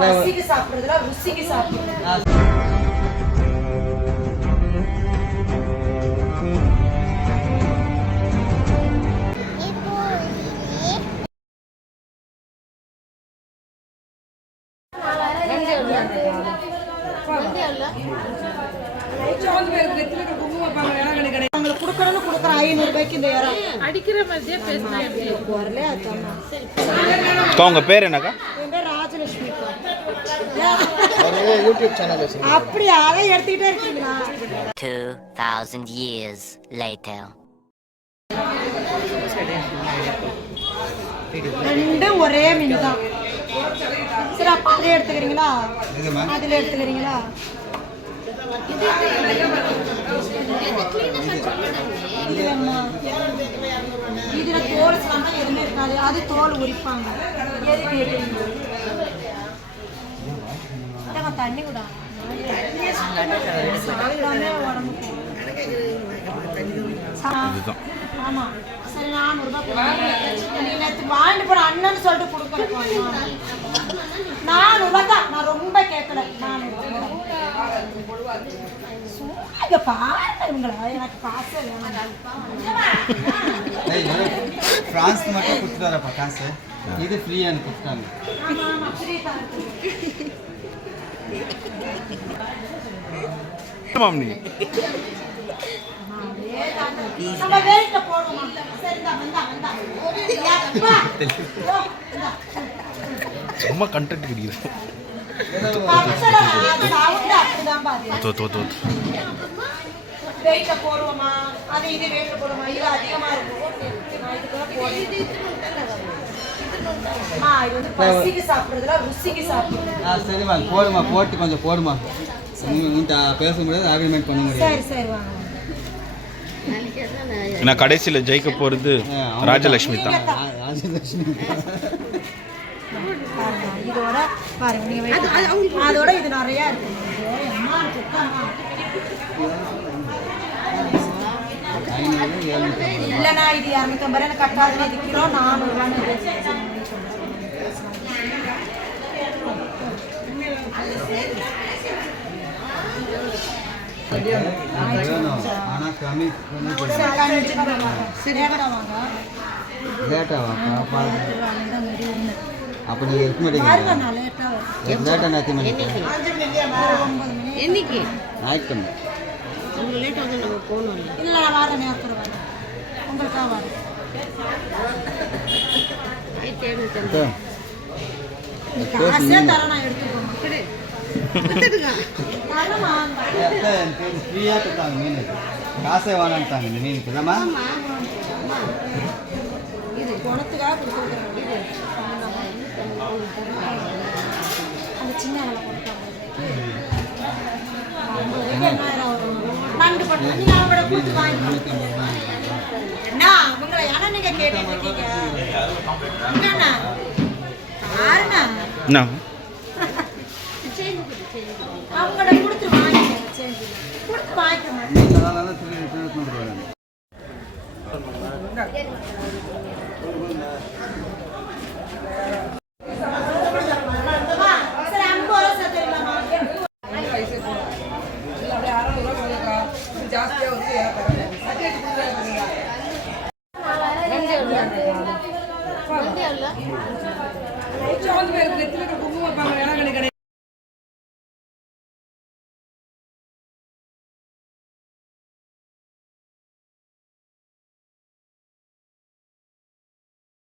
பசிக்கு சாப்பிடுறதுல ருசிக்கு சாப்பிடுறது. உங்களுக்கு கொடுக்கணும்னு கொடுக்குறேன் 500 ரூபாய்க்கு இந்த இடம் அடிக்கிற மாதிரியே பேசினா வரல. அதாம்மா உங்க பேர் என்னக்கா? என் பேர் ராஜலட்சுமி. யூடியூப் சேனல் அப்படியா? அதை எடுத்துக்கிட்டே இருக்கீங்களா? 2000 years later. ரெண்டும் ஒரே மீன் தான். சரி அப்ப அப்படியே எடுத்துக்கிறீங்களா? அதில் எடுத்துக்கிறீங்களா? இதுல தோல் சாந்தா எதுவுமே இருக்காது. அது தோல் உரிப்பாங்க. தண்ணி கூட உடம்புக்கு. ஆமா சரி 400 ரூபாய் வாங்கிட்டு போற அண்ணன் சொல்லிட்டு கொடுக்குறேன். 400 ரூபாய் தான். நான் ரொம்ப கேட்கல. 400 எனக்கு காசு பிரான்ஸ் மட்டும் கொடுத்துட்டாரப்பா காசு. இது ஃப்ரீயானு கொடுத்துட்டாங்க. மாமி நம்ம வேலைக்கு போடுமா? சரிடா வந்தா வந்தா. சும்மா கண்டென்ட் கிடைக்குது. வெயிட்ல போடுவோமா? அது இது வெயிட்ல போடுவோமா? இது அதிகமா இருக்கும். இது வந்து பசிக்கு சாப்பிடுறதுல ருசிக்கு சாப்பிடுறது. சரிம்மா போடுமா, போட்டு கொஞ்சம் போடுமா. இந்த பேச முடியாது, ஆர்குமெண்ட் பண்ண முடியாது. சரி சரி வாங்க. நான் கடைசியில் ஜெயிக்க போறது ராஜலட்சுமி தான். ராஜலட்சுமி இதோட பாருங்க நீங்க அதோட இது நிறைய இருக்கு. இல்லைண்ணா இது 250 ரூபாய் கட்டாதுன்னு இது கிலோ 400 ரூபான்னு. ஆனால் கம்மி லேட்டாக அப்படி இருக்க மாட்டேங்க. லேட்டாக நேற்று மணி என்னைக்கு ஞாயிற்றுக்கிழமை உங்க லேட் வந்து நம்ம போகணும். இல்லை நான் வரேன் நேரத்தில் வரேன். உங்களுக்காக வரேன். காசே தரேன் நான் எடுத்துக்கோங்க. ஃப்ரீயாக கொடுத்தாங்க மீன். காசே வேணான்ட்டாங்க இந்த மீனுக்கு. இல்லைம்மா இது குணத்துக்காக கொடுத்துருக்காங்க. அந்த சின்ன வேலை கொடுத்தாங்க. நண்டு பண்ணி நீங்கள் அவங்களோட கொடுத்து வாங்கி என்ன உங்களை ஏன்னா நீங்கள் கேட்டுட்டு இருக்கீங்க. என்னண்ணா யாருண்ணா அவங்களோட கொடுத்து வாங்கிக்க கொடுத்து வாங்கிக்க மாட்டேன்.